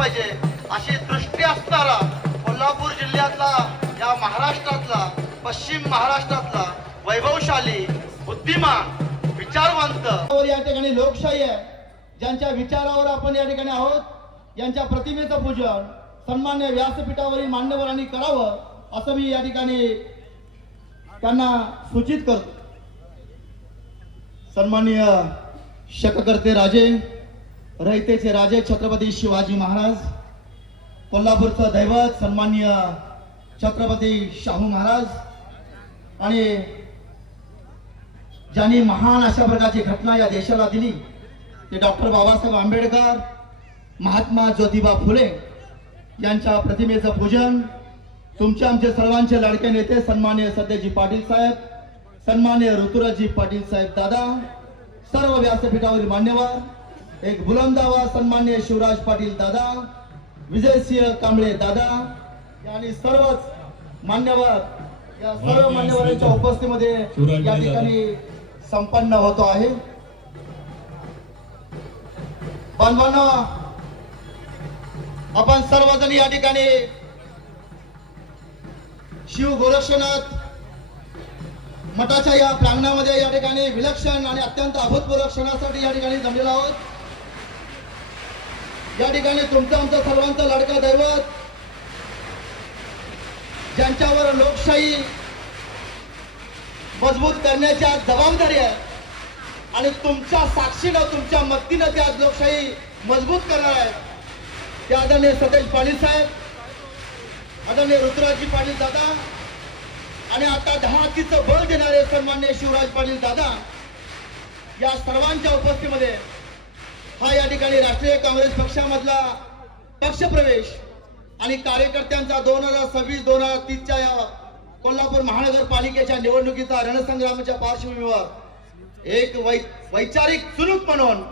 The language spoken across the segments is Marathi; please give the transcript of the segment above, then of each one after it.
पाहिजे अशी दृष्टी असणारा कोल्हापूर जिल्ह्यातला या महाराष्ट्रातला पश्चिम महाराष्ट्रातला वैभवशाली बुद्धिमान विचारवंत. या ठिकाणी लोकशाही आहे. ज्यांच्या विचारावर आपण या ठिकाणी आहोत यांच्या प्रतिमेचं पूजन सन्मान्य व्यासपीठावरील मान्यवरांनी करावं असं मी या ठिकाणी त्यांना सूचित करतो. सन्माननीय शककर्ते राजे रहितेचे राजे छत्रपती शिवाजी महाराज कोल्हापूरचं दैवत सन्मान्य छत्रपती शाहू महाराज आणि ज्यांनी महान अशा प्रकारची घटना या देशाला दिली ते डॉक्टर बाबासाहेब आंबेडकर महात्मा ज्योतिबा फुले यांच्या प्रतिमेचं पूजन तुमचे आमचे सर्वांचे लाडके नेते सन्मान्य सत्यजी पाटील साहेब सन्मान्य ऋतुराजी पाटील साहेब दादा सर्व व्यासपीठावरील मान्यवर एक बुलंद आवाज सन्मान्य शिवराज पाटील दादा विजयसिंह कांबळे दादा आणि सर्वच मान्यवर या सर्व मान्यवरांच्या उपस्थितीमध्ये या ठिकाणी संपन्न होतो आहे. बांधवांनो आपण सर्वजण या ठिकाणी शिव गोरक्षनाथ मठाच्या या प्रांगणामध्ये या ठिकाणी विलक्षण आणि अत्यंत अभूतपूर्व क्षणासाठी या ठिकाणी जमलेलो आहोत. या ठिकाणी तुमचा आमचा सर्वांचा लाडका दैवत ज्यांच्यावर लोकशाही मजबूत करण्याची आज जबाबदारी आहे आणि तुमच्या साक्षीनं तुमच्या मदतीनं ते आज लोकशाही मजबूत करणार आहे ते आदरणीय सतेज पाटील साहेब आदरणीय ऋतुराजजी पाटील दादा आणि आता दहा हातीचं बळ देणारे सन्मान्य शिवराज पाटील दादा या सर्वांच्या उपस्थितीमध्ये हा या ठिकाणी राष्ट्रीय काँग्रेस पक्षामधला पक्षप्रवेश आणि कार्यकर्त्यांचा दोन हजार सव्वीस दोन हजार तीसच्या या कोल्हापूर महानगरपालिकेच्या निवडणुकीचा रणसंग्रामाच्या पार्श्वभूमीवर एक वै वैचारिक चुनूक म्हणून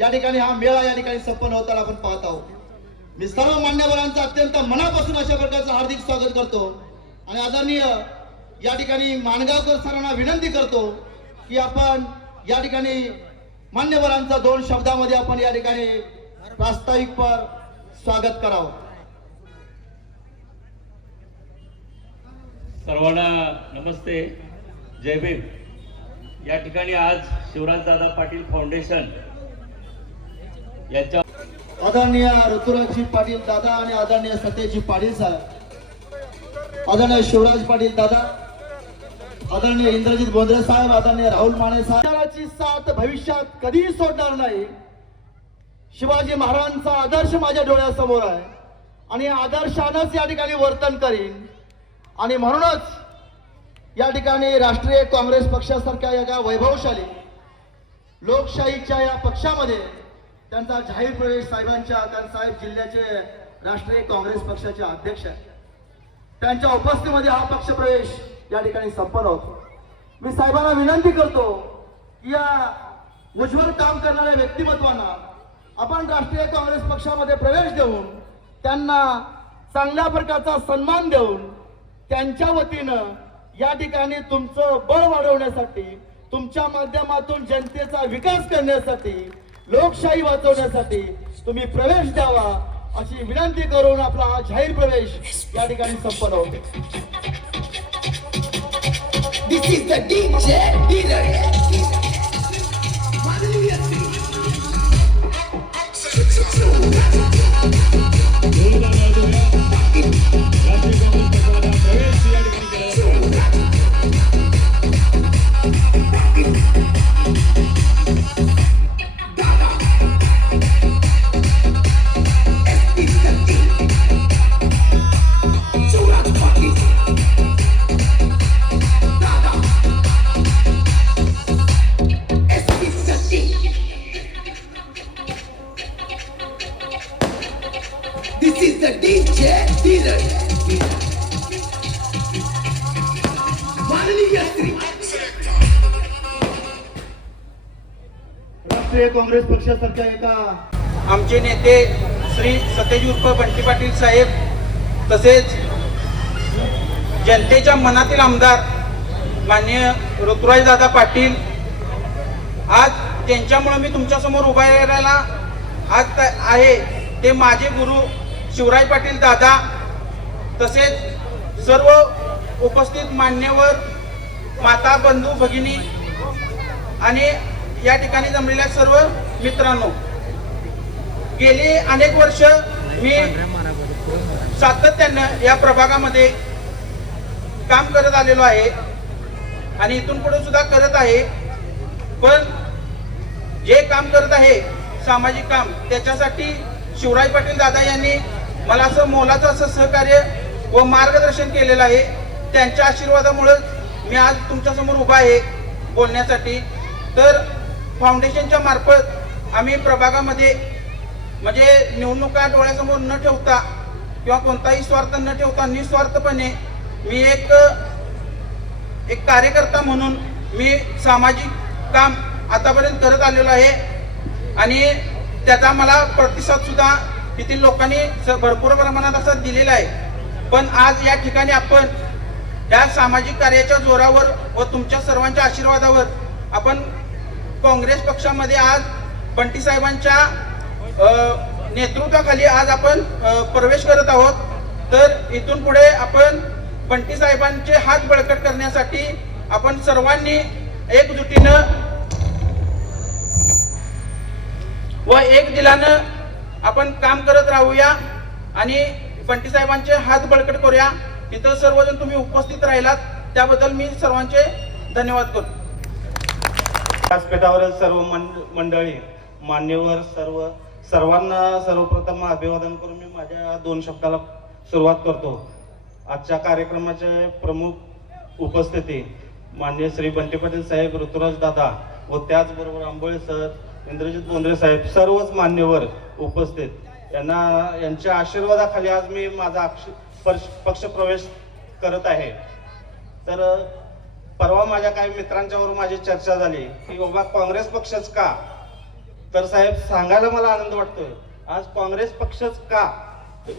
या ठिकाणी हा मेळा या ठिकाणी संपन्न होताना आपण पाहत आहोत. मी सर्व मान्यवरांचं अत्यंत मनापासून अशा प्रकारचं हार्दिक स्वागत करतो आणि आदरणीय या ठिकाणी माणगावकर सरांना विनंती करतो की आपण या ठिकाणी मान्यवरांचा दोन शब्दामध्ये आपण या ठिकाणी प्रास्ताविक पर स्वागत करावं. सर्वांना नमस्ते. जय भीम. या ठिकाणी आज शिवराजदादा पाटील फाउंडेशन यांच्या आदरणीय ऋतुराजजी पाटील दादा आणि आदरणीय सत्यजी पाटील साहेब. आदरणीय शिवराज पाटील दादा आदरणीय इंद्रजित बोंद्रे साहेब आदरणीय राहुल माने साहेब साथ भविष्यात कधीही सोडणार नाही. शिवाजी महाराजांचा आदर्श माझ्या डोळ्यासमोर आहे. आणि या आदर्शानंच या ठिकाणी वर्तन करीन. आणि म्हणूनच या ठिकाणी राष्ट्रीय काँग्रेस पक्षासारख्या या वैभवशाली लोकशाहीच्या या पक्षामध्ये त्यांचा जाहीर प्रवेश साहेबांच्या साहेब जिल्ह्याचे राष्ट्रीय काँग्रेस पक्षाचे अध्यक्ष आहेत. त्यांच्या उपस्थितीमध्ये हा पक्ष प्रवेश या ठिकाणी संपन्न होतो. मी साहेबांना विनंती करतो की या उज्ज्वल काम करणाऱ्या व्यक्तिमत्वांना आपण राष्ट्रीय काँग्रेस पक्षामध्ये प्रवेश देऊन त्यांना चांगल्या प्रकारचा सन्मान देऊन त्यांच्या वतीनं या ठिकाणी तुमचं बळ वाढवण्यासाठी तुमच्या माध्यमातून जनतेचा विकास करण्यासाठी लोकशाही वाचवण्यासाठी तुम्ही प्रवेश द्यावा अशी विनंती करून आपला हा जाहीर प्रवेश या ठिकाणी संपन्न होतो. He's the DJ Dealer. the you. पक्षासारख्या एका आमचे नेते श्री सतेज उर्फ बंटी पाटील साहेब तसेच जनतेच्या मनातील आमदार मान्य ऋतुराजदादा पाटील आज त्यांच्यामुळे मी तुमच्यासमोर उभा राहायला आज आहे ते माझे गुरु शिवराज पाटील दादा तसेच सर्व उपस्थित मान्यवर माता बंधू भगिनी आणि या ठिकाणी जमलेल्या सर्व मित्रांनो गेली अनेक वर्ष मी सातत्यानं या प्रभागामध्ये काम करत आलेलो आहे आणि इथून पुढे सुद्धा करत आहे. पण जे काम करत आहे सामाजिक काम त्याच्यासाठी शिवराज पाटील दादा यांनी मला असं मोलाचं असं सहकार्य व मार्गदर्शन केलेलं आहे. त्यांच्या आशीर्वादामुळे मी आज तुमच्यासमोर उभा आहे बोलण्यासाठी. तर फाउंडेशनच्या मार्फत आम्ही प्रभागामध्ये म्हणजे निवडणुका डोळ्यासमोर न ठेवता किंवा कोणताही स्वार्थ न ठेवता निस्वार्थपणे मी एक एक कार्यकर्ता म्हणून मी सामाजिक काम आतापर्यंत करत आलेलो आहे. आणि त्याचा मला प्रतिसादसुद्धा येथील लोकांनी स- भरपूर प्रमाणात असा दिलेला आहे. पण आज या ठिकाणी आपण या सामाजिक कार्याच्या जोरावर व तुमच्या सर्वांच्या आशीर्वादावर आपण काँग्रेस पक्षामध्ये आज बंटी साहेबांच्या नेतृत्वाखाली आज आपण प्रवेश करत आहोत. तर इथून पुढे आपण बंटी साहेबांचे हात बळकट करण्यासाठी आपण सर्वांनी एकजुटीनं व एक दिलानं आपण काम करत राहूया आणि बंटी साहेबांचे हात बळकट करूया. इथं सर्वजण तुम्ही उपस्थित राहिलात. त्याबद्दल मी सर्वांचे धन्यवाद करतो. व्यासपीठावरील सर्व मंड- मंडळी मान्यवर सर्व सर्वांना सर्वप्रथम अभिवादन करून मी माझ्या दोन शब्दाला सुरुवात करतो. आजच्या कार्यक्रमाचे प्रमुख उपस्थिती मान्य श्री बंटी पाटील साहेब ऋतुराज दादा व त्याचबरोबर आंबोळे सर इंद्रजित बोंद्रे साहेब सर्वच मान्यवर उपस्थित. यांना यांच्या आशीर्वादाखाली आज मी माझा अक्ष पक्ष प्रवेश करत आहे. तर परवा माझ्या काही मित्रांच्यावर माझी चर्चा झाली. की बाबा काँग्रेस पक्षच का? तर साहेब सांगायला मला आनंद वाटतोय. आज काँग्रेस पक्षच का?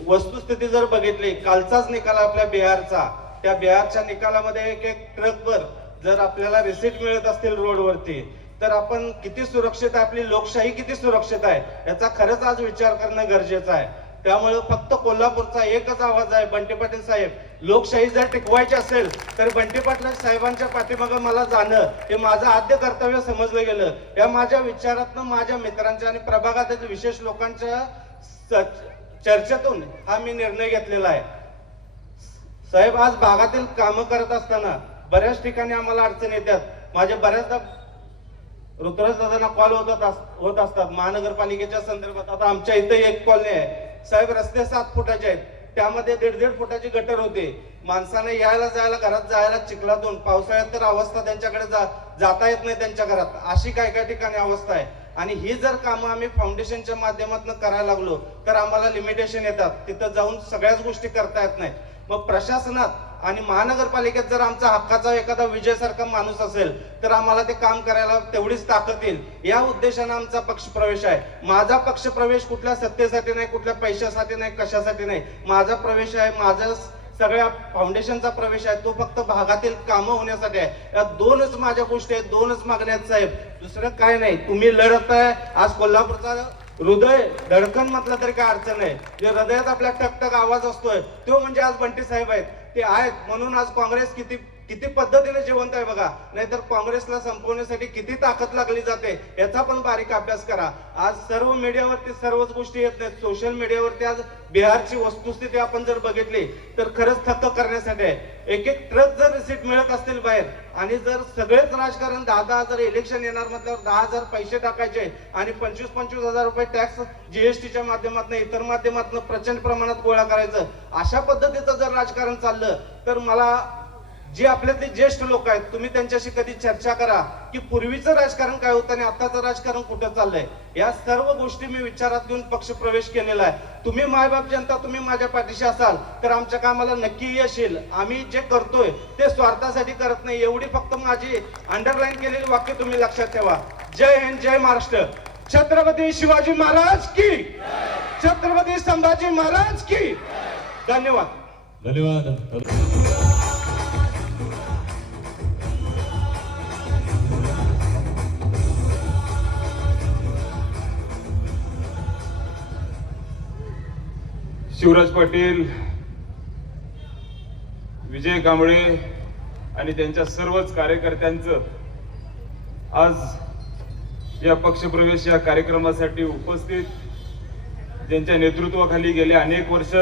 वस्तुस्थिती जर बघितली कालचाच निकाल आपल्या बिहारचा. त्या बिहारच्या निकालामध्ये एक एक ट्रकवर जर आपल्याला रिसीट मिळत असतील रोडवरती तर आपण किती सुरक्षित आहे? आपली लोकशाही किती सुरक्षित आहे? याचा खरंच आज विचार करणं गरजेचं आहे. त्यामुळे फक्त कोल्हापूरचा एकच आवाज आहे बंटी पाटील साहेब. लोकशाही जर टिकवायची असेल तर बंटी पाटील साहेबांच्या पाठीमागे मला जाणं हे माझं आद्य कर्तव्य समजलं गेलं. या माझ्या विचारातनं माझ्या मित्रांच्या आणि प्रभागातील विशेष लोकांच्या च- चर्चेतून हा मी निर्णय घेतलेला आहे. साहेब आज भागातील कामं करत असताना बऱ्याच ठिकाणी आम्हाला अडचण येतात. माझे बऱ्याचदा ऋतुराज दादांना कॉल होत अस- होत असतात. महानगरपालिकेच्या संदर्भात आता आमच्या इथे एक कॉलनी आहे. साहेब रस्ते सात फुटाचे आहेत. त्यामध्ये दीड दीड फुटाची गटर होते. माणसाने यायला जायला घरात जायला चिखलातून पावसाळ्यात तर अवस्था त्यांच्याकडे जा जाता येत नाही त्यांच्या घरात. अशी काय काय ठिकाणी अवस्था आहे? आणि ही जर कामं आम्ही फाउंडेशनच्या माध्यमातून करायला लागलो तर आम्हाला लिमिटेशन येतात. तिथं जाऊन सगळ्याच गोष्टी करता येत नाहीत. मग प्रशासनात आणि महानगरपालिकेत जर आमचा हक्काचा एखादा विजयसारखा माणूस असेल तर आम्हाला ते काम करायला तेवढीच ताकद येईल. या उद्देशानं आमचा पक्ष प्रवेश आहे. माझा पक्ष प्रवेश कुठल्या सत्तेसाठी नाही कुठल्या पैशासाठी नाही कशासाठी नाही. माझा प्रवेश आहे माझा सगळ्या फाउंडेशनचा प्रवेश आहे. तो फक्त भागातील कामं होण्यासाठी आहे. या दोनच माझ्या गोष्टी आहेत दोनच मागण्या आहेत साहेब. दुसरं काय नाही. तुम्ही लढत आहे आज कोल्हापूरचा हृदय धडकन म्हटलं तरी काय अडचण नाही. जे हृदयात आपल्या टकटक आवाज असतोय तो म्हणजे आज बंटी साहेब आहेत. ते आहेत. म्हणून आज काँग्रेस किती किती पद्धतीने जिवंत आहे बघा. नाहीतर काँग्रेसला संपवण्यासाठी किती ताकद लागली जाते याचा पण बारीक अभ्यास करा. आज सर्व मीडियावरती सर्वच गोष्टी येत नाहीत. सोशल मीडियावरती आज बिहारची वस्तुस्थिती आपण जर बघितली तर खरंच थक्क करण्यासाठी आहे. एक एक ट्रक जर रिसीट मिळत असतील बाहेर आणि जर सगळेच राजकारण दहा दहा हजार इलेक्शन येणार म्हटल्यावर दहा हजार पैसे टाकायचे आणि पंचवीस पंचवीस हजार रुपये टॅक्स जीएसटीच्या माध्यमातून इतर माध्यमातून प्रचंड प्रमाणात गोळा करायचं अशा पद्धतीचं जर राजकारण चाललं तर मला जे आपल्यातले ज्येष्ठ लोक आहेत तुम्ही त्यांच्याशी कधी चर्चा करा की पूर्वीचं राजकारण काय होतं आणि आताचं राजकारण कुठं चाललंय? या सर्व गोष्टी मी विचारात घेऊन पक्ष प्रवेश केलेला आहे. तुम्ही मायबाप जनता तुम्ही माझ्या पाठीशी असाल तर आमच्या कामाला नक्की यश येईल आम्ही जे करतोय ते स्वार्थासाठी करत नाही. एवढी फक्त माझी अंडरलाईन केलेली वाक्य तुम्ही लक्षात ठेवा. जय हिंद जय महाराष्ट्र. छत्रपती शिवाजी महाराज की? छत्रपती संभाजी महाराज की? धन्यवाद. धन्यवाद. शिवराज पाटील विजय कांबळे आणि त्यांच्या सर्वच कार्यकर्त्यांचं आज या पक्षप्रवेश या कार्यक्रमासाठी उपस्थित ज्यांच्या नेतृत्वाखाली गेले अनेक वर्ष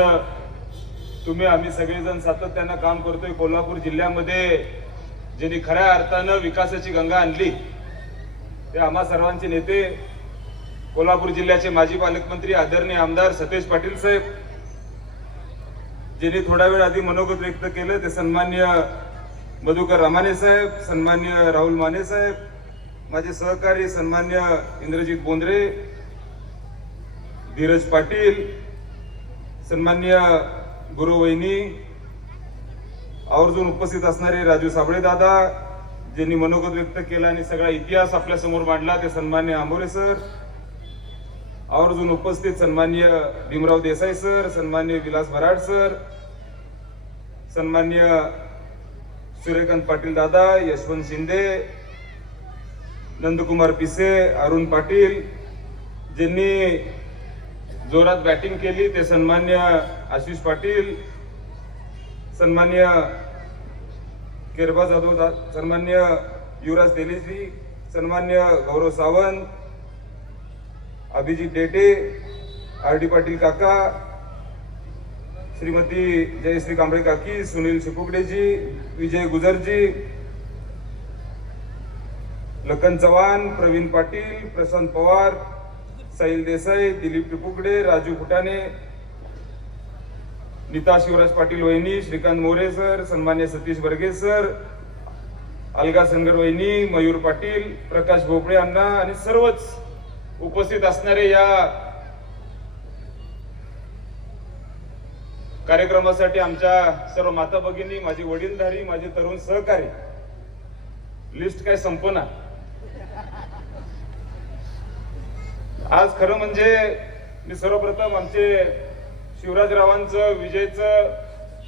तुम्ही आम्ही सगळेजण सातत्यानं काम करतोय कोल्हापूर जिल्ह्यामध्ये ज्यांनी खऱ्या अर्थानं विकासाची गंगा आणली ते आम्हा सर्वांचे नेते कोल्हापूर जिल्ह्याचे माजी पालकमंत्री आदरणीय आमदार सतेज पाटील साहेब ज्यांनी थोडा वेळ आधी मनोगत व्यक्त केलं ते सन्मान्य मधुकर रामाने साहेब सन्मान्य राहुल माने साहेब माझे सहकारी सन्मान्य इंद्रजित बोंद्रे धीरज पाटील सन्मान्य गुरुवहिनी आवर्जून उपस्थित असणारे राजू साबळे दादा ज्यांनी मनोगत व्यक्त केला आणि सगळा इतिहास आपल्यासमोर मांडला ते सन्मान्य आंबोरे सर आवर्जून उपस्थित सन्मान्य भीमराव देसाई सर सन्मान्य विलास भराड सर सन्मान्य सूर्यकांत पाटील दादा यशवंत शिंदे नंदकुमार पिसे अरुण पाटील ज्यांनी जोरात बॅटिंग केली ते सन्मान्य आशिष पाटील सन्मान्य केरबा जाधव दा- सन्मान्य युवराज तेलेश्री सन्मान्य गौरव सावंत अभिजित डेटे आर डी पाटील काका श्रीमती जयश्री कांबळे काकी सुनील शिपुकडेजी विजय गुजरजी लखन चव्हाण प्रवीण पाटील प्रशांत पवार साहिल देसाई दिलीप टिपुकडे राजू फुटाणे नीता शिवराज पाटील वहिनी श्रीकांत मोरे सर सन्मान्य सतीश बर्गे सर अलगा संगर वहिनी मयूर पाटील प्रकाश भोपळे अण्णा आणि सर्वच उपस्थित असणारे या कार्यक्रमासाठी आमच्या सर्व माता भगिनी माझी वडीलधारी माझे तरुण सहकारी लिस्ट काय संपना आज खरं म्हणजे मी सर्वप्रथम आमचे शिवराजरावांचं विजयचं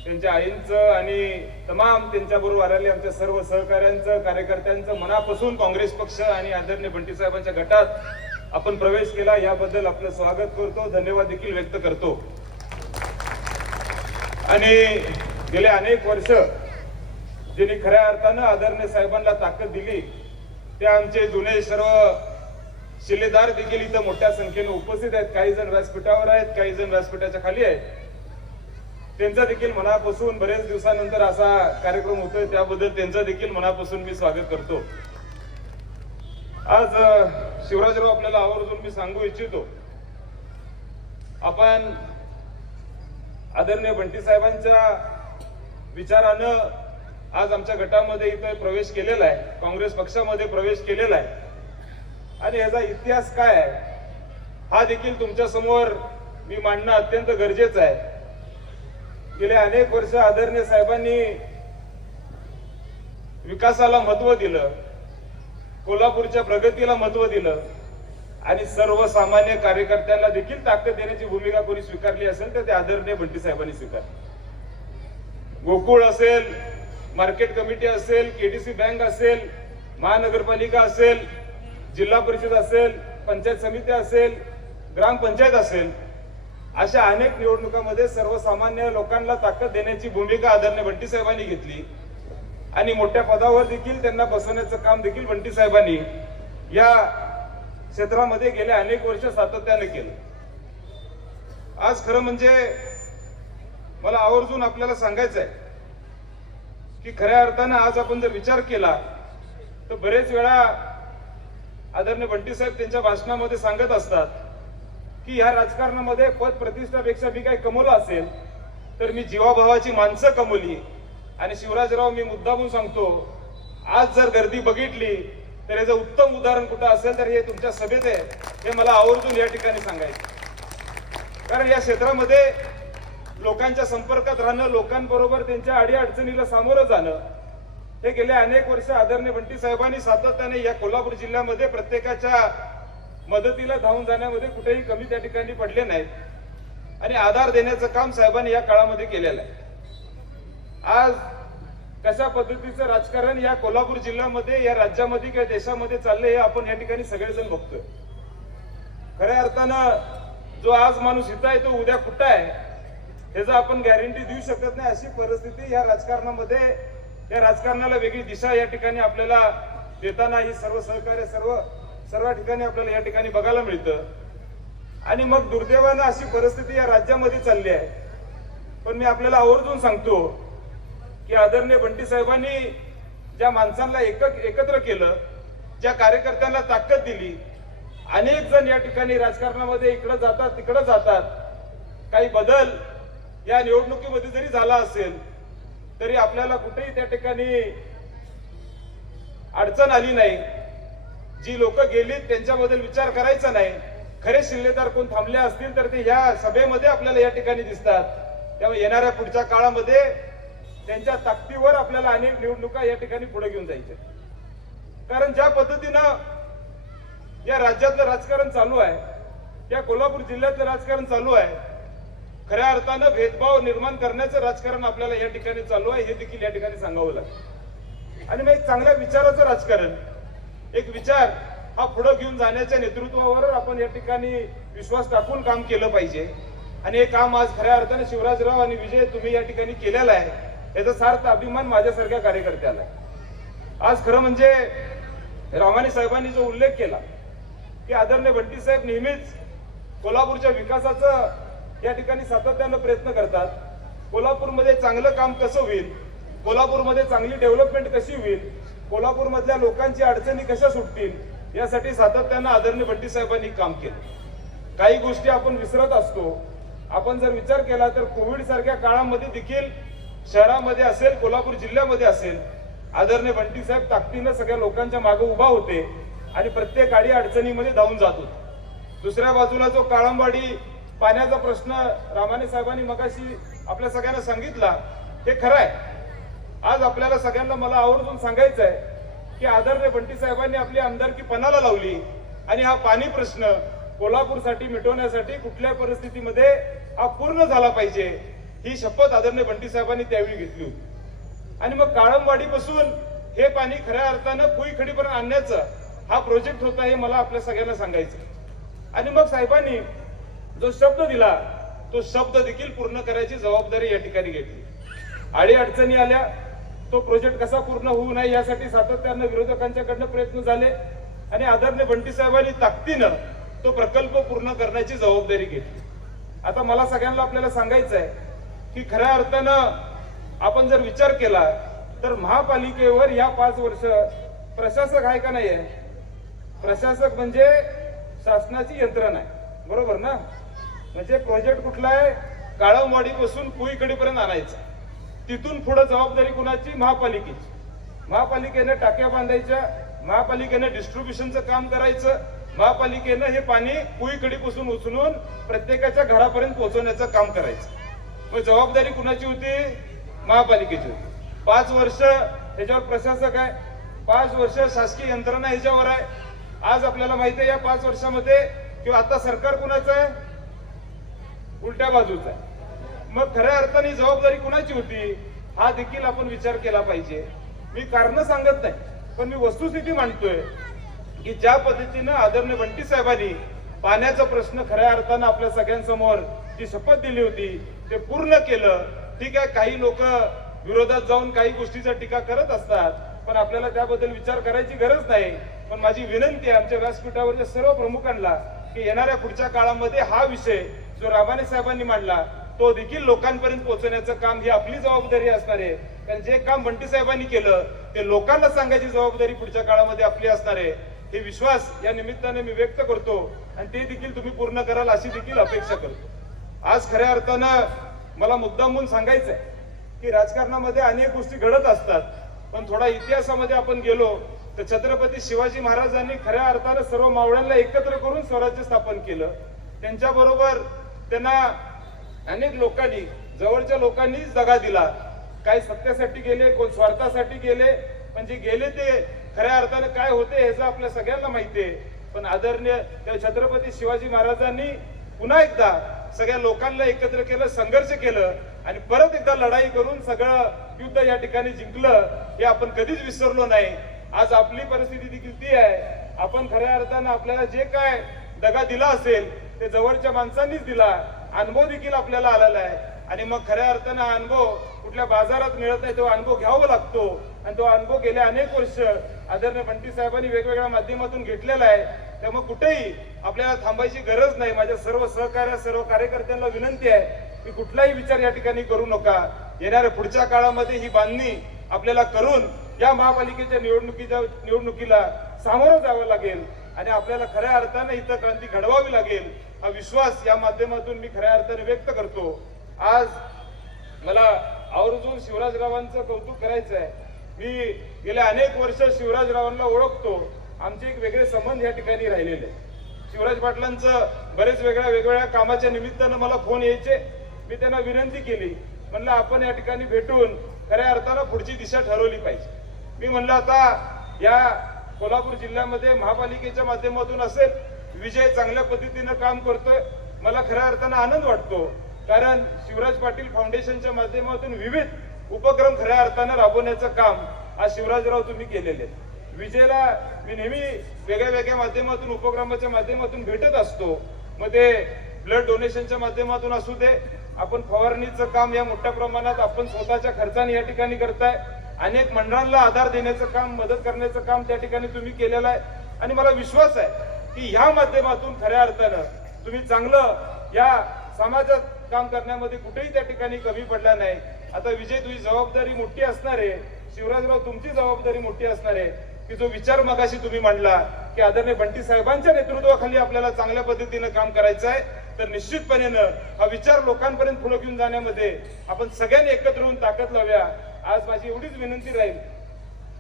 त्यांच्या आईंचं आणि तमाम त्यांच्याबरोबर आलेले आमच्या सर्व सहकाऱ्यांचं कार्यकर्त्यांचं मनापासून काँग्रेस पक्ष आणि आदरणीय बंटी साहेबांच्या गटात आपण प्रवेश केला याबद्दल आपलं स्वागत करतो धन्यवाद देखील व्यक्त करतो. आणि गेले अनेक वर्ष ज्यांनी खऱ्या अर्थानं आदरणीय साहेबांना ताकद दिली ते आमचे जुने सर्व शिलेदार देखील इथं मोठ्या संख्येने उपस्थित आहेत. काही जण व्यासपीठावर आहेत काही जण व्यासपीठाच्या खाली आहेत. त्यांचा देखील मनापासून बरेच दिवसानंतर असा कार्यक्रम होतोय त्याबद्दल त्यांचं देखील मनापासून मी स्वागत करतो. आज शिवराजराव आपल्याला आवर्जून मी सांगू इच्छितो. आपण आदरणीय बंटी साहेबांच्या विचारानं आज आमच्या गटामध्ये इथं प्रवेश केलेला आहे. काँग्रेस पक्षामध्ये प्रवेश केलेला आहे. आणि याचा इतिहास काय आहे? हा देखील तुमच्यासमोर मी मांडणं अत्यंत गरजेचं आहे. गेले अनेक वर्ष आदरणीय साहेबांनी विकासाला महत्त्व दिलं. कोल्हापूरच्या प्रगतीला महत्त्व दिलं आणि सर्वसामान्य कार्यकर्त्यांना देखील ताकद देण्याची भूमिका कोणी स्वीकारली असेल तर ते आदरणीय बंटी साहेबांनी स्वीकारली. गोकुळ असेल मार्केट कमिटी असेल केडीसी बँक असेल महानगरपालिका असेल जिल्हा परिषद असेल पंचायत समिती असेल ग्रामपंचायत असेल अशा अनेक निवडणुकांमध्ये सर्वसामान्य लोकांना ताकद देण्याची भूमिका आदरणीय बंटी साहेबांनी घेतली. आणि मोठ्या पदावर देखील त्यांना बसवण्याचं काम देखील बंटी साहेबांनी या क्षेत्रामध्ये गेल्या अनेक वर्ष सातत्याने केलं. आज खरं म्हणजे मला आवर्जून आपल्याला सांगायचं आहे की खऱ्या अर्थानं आज आपण जर विचार केला तर बरेच वेळा आदरणीय बंटी साहेब त्यांच्या भाषणामध्ये सांगत असतात की ह्या राजकारणामध्ये पद प्रतिष्ठापेक्षा मी काही कमवलं असेल तर मी जीवाभावाची माणसं कमवली आणि शिवराजराव मी मुद्दामून सांगतो आज जर गर्दी बघितली तर याचं उत्तम उदाहरण कुठं असेल तर हे तुमच्या सभेत आहे हे मला आवर्जून या ठिकाणी सांगायचं कारण या क्षेत्रामध्ये लोकांच्या संपर्कात राहणं लोकांबरोबर त्यांच्या अडीअडचणीला सामोरं जाणं हे गेल्या अनेक वर्ष आदरणीय बंटी साहेबांनी सातत्याने या कोल्हापूर जिल्ह्यामध्ये प्रत्येकाच्या मदतीला धावून जाण्यामध्ये कुठेही कमी त्या ठिकाणी पडले नाहीत. आणि आधार देण्याचं काम साहेबांनी या काळामध्ये केलेलं आहे. आज कशा पद्धतीचं राजकारण या कोल्हापूर जिल्ह्यामध्ये या राज्यामध्ये किंवा देशामध्ये चाललंय हे आपण या ठिकाणी सगळेजण बघतोय. खऱ्या अर्थानं जो आज माणूस इथं आहे तो उद्या कुठं आहे त्याचा आपण गॅरंटी देऊ शकत नाही अशी परिस्थिती या राजकारणामध्ये या राजकारणाला वेगळी दिशा या ठिकाणी आपल्याला देताना ही सर्व सहकार्य सर्व सर्व ठिकाणी आपल्याला या ठिकाणी बघायला मिळतं. आणि मग दुर्दैवानं अशी परिस्थिती या राज्यामध्ये चालली आहे. पण मी आपल्याला आवर्जून सांगतो की आदरणीय बंटी साहेबांनी ज्या माणसांना एक एकत्र केलं ज्या कार्यकर्त्यांना ताकद दिली अनेक जण या ठिकाणी राजकारणामध्ये इकडं जातात तिकडं जातात. काही बदल या निवडणुकीमध्ये जरी झाला असेल तरी आपल्याला कुठेही त्या ठिकाणी अडचण आली नाही. जी लोक गेलीत त्यांच्याबद्दल विचार करायचा नाही. खरे शिल्लेदार कोण थांबले असतील तर ते ह्या सभेमध्ये आपल्याला या ठिकाणी दिसतात. त्यामुळे येणाऱ्या पुढच्या काळामध्ये त्यांच्या ताकदीवर आपल्याला अनेक निवडणुका या ठिकाणी पुढे घेऊन जायच्या कारण ज्या पद्धतीनं या राज्यातलं राजकारण चालू आहे या कोल्हापूर जिल्ह्यातलं राजकारण चालू आहे खऱ्या अर्थानं भेदभाव निर्माण करण्याचं राजकारण आपल्याला या ठिकाणी चालू आहे हे देखील या ठिकाणी सांगावं लागतं आणि मग एक चांगल्या विचाराचं राजकारण एक विचार हा पुढे घेऊन जाण्याच्या नेतृत्वावर आपण या ठिकाणी विश्वास टाकून काम केलं पाहिजे. आणि हे काम आज खऱ्या अर्थाने शिवराजराव आणि विजय तुम्ही या ठिकाणी केलेलं आहे. याचा सार्थ अभिमान माझ्यासारख्या कार्यकर्त्याला आहे. आज खरं म्हणजे रामाने साहेबांनी जो उल्लेख केला की आदरणीय बंटी साहेब नेहमीच कोल्हापूरच्या विकासाचं या ठिकाणी सातत्यानं प्रयत्न करतात. कोल्हापूरमध्ये चांगलं काम कसं होईल? कोल्हापूरमध्ये चांगली डेव्हलपमेंट कशी होईल? कोल्हापूरमधल्या लोकांची अडचणी कशा सुटतील? यासाठी सातत्यानं आदरणीय बंटी साहेबांनी काम केलं. काही गोष्टी आपण विसरत असतो. आपण जर विचार केला तर कोविड सारख्या काळामध्ये देखील शहरामध्ये असेल कोल्हापूर जिल्ह्यामध्ये असेल आदरणीय बंटी साहेब ताकदीनं सगळ्या लोकांच्या मागे उभा होते आणि प्रत्येक गाडी अडचणीमध्ये धावून जात होते. दुसऱ्या बाजूला जो काळंबाडी पाण्याचा प्रश्न रामाने साहेबांनी मगाशी आपल्या सगळ्यांना सांगितला हे खरं आहे. आज आपल्याला सगळ्यांना मला आवर्जून सांगायचं आहे की आदरणीय बंटी साहेबांनी आपली आमदारकी पणाला लावली आणि हा पाणी प्रश्न कोल्हापूरसाठी मिटवण्यासाठी कुठल्या परिस्थितीमध्ये हा पूर्ण झाला पाहिजे. ही शपथ आदरणीय बंटी साहेबांनी त्यावेळी घेतली होती. आणि मग काळंबाडीपासून हे पाणी खऱ्या अर्थानं कुईखडीपर्यंत आणण्याचं हा प्रोजेक्ट होता हे मला आपल्या सगळ्यांना सांगायचं आणि मग साहेबांनी जो शब्द दिला तो शब्द देखील पूर्ण करायची जबाबदारी या ठिकाणी घेतली. आडी अडचणी आल्या तो प्रोजेक्ट कसा पूर्ण होऊ नये यासाठी सातत्यानं विरोधकांच्याकडनं प्रयत्न झाले आणि आदरणीय बंटी साहेबांनी ताकदीनं तो प्रकल्प पूर्ण करण्याची जबाबदारी घेतली. आता मला सगळ्यांना आपल्याला सांगायचं आहे की खऱ्या अर्थानं आपण जर विचार केला तर महापालिकेवर या पाच वर्ष प्रशासक आहे का नाही आहे प्रशासक म्हणजे शासनाची यंत्रणा आहे. बरोबर ना? म्हणजे प्रोजेक्ट कुठला आहे? काळमवाडीपासून कुईकडीपर्यंत आणायचा. तिथून पुढे जबाबदारी कुणाची? महापालिकेची. महापालिकेने टाक्या बांधायच्या महापालिकेने डिस्ट्रीब्युशनचं काम करायचं महापालिकेनं हे पाणी कुईकडीपासून उचलून प्रत्येकाच्या घरापर्यंत पोहोचवण्याचं काम करायचं. मग जबाबदारी कुणाची होती? महापालिकेची होती. पाच वर्ष ह्याच्यावर प्रशासक आहे. पाच वर्ष शासकीय यंत्रणा ह्याच्यावर आहे. आज आपल्याला माहिती आहे या पाच वर्षामध्ये किंवा आता सरकार कुणाचं आहे? उलट्या बाजूचा आहे. मग खऱ्या अर्थाने जबाबदारी कुणाची होती? हा देखील आपण विचार केला पाहिजे. मी कारण सांगत नाही पण मी वस्तुस्थिती मांडतोय की ज्या पद्धतीनं आदरणीय बंटी साहेबांनी पाण्याचा प्रश्न खऱ्या अर्थानं आपल्या सगळ्यांसमोर जी शपथ दिली होती ते पूर्ण केलं ठीक आहे काही लोक विरोधात जाऊन काही गोष्टीचा टीका करत असतात पण आपल्याला त्याबद्दल विचार करायची गरज नाही. पण माझी विनंती आहे आमच्या व्यासपीठावरच्या सर्व प्रमुखांना की येणाऱ्या पुढच्या काळामध्ये हा विषय जो रामाने साहेबांनी मांडला तो देखील लोकांपर्यंत पोहोचवण्याचं काम ही आपली जबाबदारी असणार आहे. कारण जे काम बंटी साहेबांनी केलं ते लोकांना सांगायची जबाबदारी पुढच्या काळामध्ये आपली असणार आहे. हे विश्वास या निमित्ताने मी व्यक्त करतो आणि ते देखील तुम्ही पूर्ण कराल अशी देखील अपेक्षा करतो. आज खऱ्या अर्थानं मला मुद्दाम म्हणून सांगायचं आहे की राजकारणामध्ये अनेक गोष्टी घडत असतात पण थोडा इतिहासामध्ये आपण गेलो तर छत्रपती शिवाजी महाराजांनी खऱ्या अर्थानं सर्व मावळ्यांना एकत्र करून स्वराज्य स्थापन केलं. त्यांच्याबरोबर त्यांना अनेक लोकांनी जवळच्या लोकांनी दगा दिला. काही सत्यासाठी गेले कोण स्वार्थासाठी गेले पण जे गेले ते खऱ्या अर्थानं काय होते ह्याचं आपल्या सगळ्यांना माहिती आहे. पण आदरणीय त्या छत्रपती शिवाजी महाराजांनी पुन्हा एकदा सगळ्या लोकांना एकत्र केलं संघर्ष केलं आणि परत एकदा लढाई करून सगळं युद्ध या ठिकाणी जिंकलं हे आपण कधीच विसरलो नाही. आज आपली परिस्थिती देखील ती आहे. आपण खऱ्या अर्थानं आपल्याला जे काय दगा दिला असेल ते जवळच्या माणसांनीच दिला. अनुभव देखील आपल्याला आलेला आहे. आणि मग खऱ्या अर्थानं अनुभव कुठल्या बाजारात मिळत नाही तो अनुभव घ्यावा लागतो. आणि तो अनुभव गेल्या अनेक वर्ष आदरणीय बंटी साहेबांनी वेगवेगळ्या माध्यमातून घेतलेला आहे. त्यामुळे कुठेही आपल्याला थांबायची गरज नाही. माझ्या सर्व सहकार्य सर्व कार्यकर्त्यांना विनंती आहे की कुठलाही विचार या ठिकाणी करू नका. येणाऱ्या पुढच्या काळामध्ये ही बांधणी आपल्याला करून या महापालिकेच्या निवडणुकीच्या निवडणुकीला सामोरं जावं लागेल आणि आपल्याला खऱ्या अर्थाने इथं क्रांती घडवावी लागेल हा विश्वास या माध्यमातून मी खऱ्या अर्थाने व्यक्त करतो. आज मला आवर्जून शिवराजरावांचं कौतुक करायचं आहे मी गेल्या अनेक वर्ष शिवराजरावांना ओळखतो. आमचे एक वेगळे संबंध या ठिकाणी राहिलेले शिवराज पाटलांचं बरेच वेगळ्या वेगवेगळ्या कामाच्या निमित्तानं मला फोन यायचे. मी त्यांना विनंती केली. म्हणलं आपण या ठिकाणी भेटून खऱ्या अर्थानं पुढची दिशा ठरवली पाहिजे. मी म्हणलं आता या कोल्हापूर जिल्ह्यामध्ये महापालिकेच्या माध्यमातून असेल विजय चांगल्या पद्धतीनं काम करतोय मला खऱ्या अर्थानं आनंद वाटतो. कारण शिवराज पाटील फाउंडेशनच्या माध्यमातून विविध उपक्रम खऱ्या अर्थानं राबवण्याचं काम आज शिवराजराव तुम्ही केलेले विजयला मी नेहमी वेगळ्या वेगळ्या माध्यमातून उपक्रमाच्या माध्यमातून भेटत असतो. मग ते ब्लड डोनेशनच्या माध्यमातून असू दे आपण फवारणीचं काम या मोठ्या प्रमाणात आपण स्वतःच्या खर्चाने या ठिकाणी करताय. अनेक मंडळांना आधार देण्याचं काम मदत करण्याचं काम त्या ठिकाणी तुम्ही केलेलं आहे. आणि मला विश्वास आहे की ह्या माध्यमातून खऱ्या अर्थानं तुम्ही चांगलं या समाजात काम करण्यामध्ये कुठेही त्या ठिकाणी कमी पडला नाही. आता विजय तुझी जबाबदारी मोठी असणार आहे. शिवराजराव तुमची जबाबदारी मोठी असणार आहे. की जो विचार मगाशी तुम्ही मांडला की आदरणीय बंटी साहेबांच्या नेतृत्वाखाली आपल्याला चांगल्या पद्धतीनं काम करायचं आहे तर निश्चितपणेनं हा विचार लोकांपर्यंत पुढे घेऊन जाण्यामध्ये आपण सगळ्यांनी एकत्र होऊन ताकद लावूया. आज माझी एवढीच विनंती राहील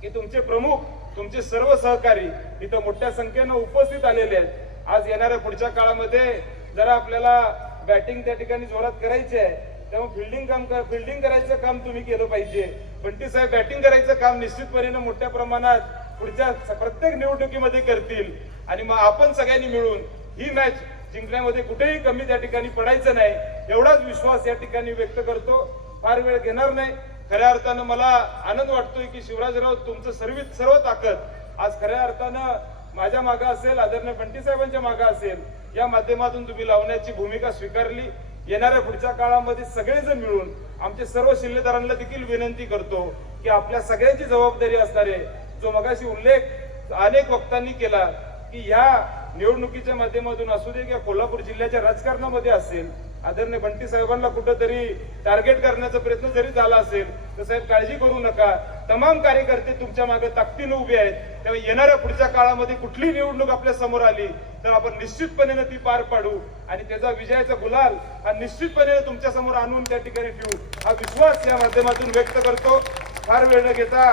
की तुमचे प्रमुख तुमचे सर्व सहकारी इथं मोठ्या संख्येनं उपस्थित आलेले आहेत. आज येणाऱ्या पुढच्या काळामध्ये जरा आपल्याला बॅटिंग त्या ठिकाणी जोरात करायची आहे. त्यामुळे फिल्डिंग काम कर फिल्डिंग करायचं काम तुम्ही केलं पाहिजे. बंटी साहेब बॅटिंग करायचं काम निश्चितपणे मोठ्या प्रमाणात पुढच्या स- प्रत्येक निवडणुकीमध्ये करतील. आणि मग आपण सगळ्यांनी मिळून ही मॅच जिंकण्यामध्ये कुठेही कमी त्या ठिकाणी पडायचं नाही. एवढाच विश्वास या ठिकाणी व्यक्त करतो. फार वेळ घेणार नाही. खऱ्या अर्थानं मला आनंद वाटतोय की शिवराजराव तुमचं सर्व सर्व ताकद आज खऱ्या अर्थानं माझ्या मागं असेल आदरणीय बंटी साहेबांच्या मागं असेल या माध्यमातून तुम्ही लावण्याची भूमिका स्वीकारली. येणाऱ्या पुढच्या काळामध्ये सगळेजण मिळून आमचे सर्व शिल्लेदारांना देखील विनंती करतो की आपल्या सगळ्यांची जबाबदारी असणारे जो मगाशी उल्लेख अनेक वक्तांनी केला की ह्या निवडणुकीच्या माध्यमातून असू दे किंवा कोल्हापूर जिल्ह्याच्या राजकारणामध्ये असेल आदरणीय बंटी साहेबांना कुठंतरी टार्गेट करण्याचा प्रयत्न जरी झाला असेल तर साहेब काळजी करू नका. तमाम कार्यकर्ते तुमच्या मागे ताकदीनं उभे आहेत. त्यामुळे येणाऱ्या पुढच्या काळामध्ये कुठली निवडणूक आपल्यासमोर आली तर आपण निश्चितपणे ती पार पाडू. आणि त्याचा विजयाचा गुलाल हा निश्चितपणे तुमच्यासमोर आणून त्या ठिकाणी ठेवू. हा विश्वास या माध्यमातून व्यक्त करतो. फार वेळ न घेता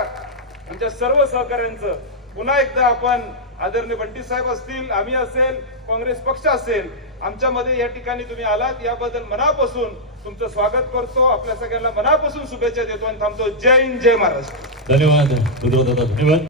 आमच्या सर्व सहकाऱ्यांचं पुन्हा एकदा आपण आदरणीय बंटी साहेब असतील आम्ही असेल काँग्रेस पक्ष असेल आमच्यामध्ये या ठिकाणी तुम्ही आलात याबद्दल मनापासून तुमचं स्वागत करतो. आपल्या सगळ्यांना मनापासून शुभेच्छा देतो आणि थांबतो. जय हिंद जय महाराष्ट्र. धन्यवाद. धन्यवाद.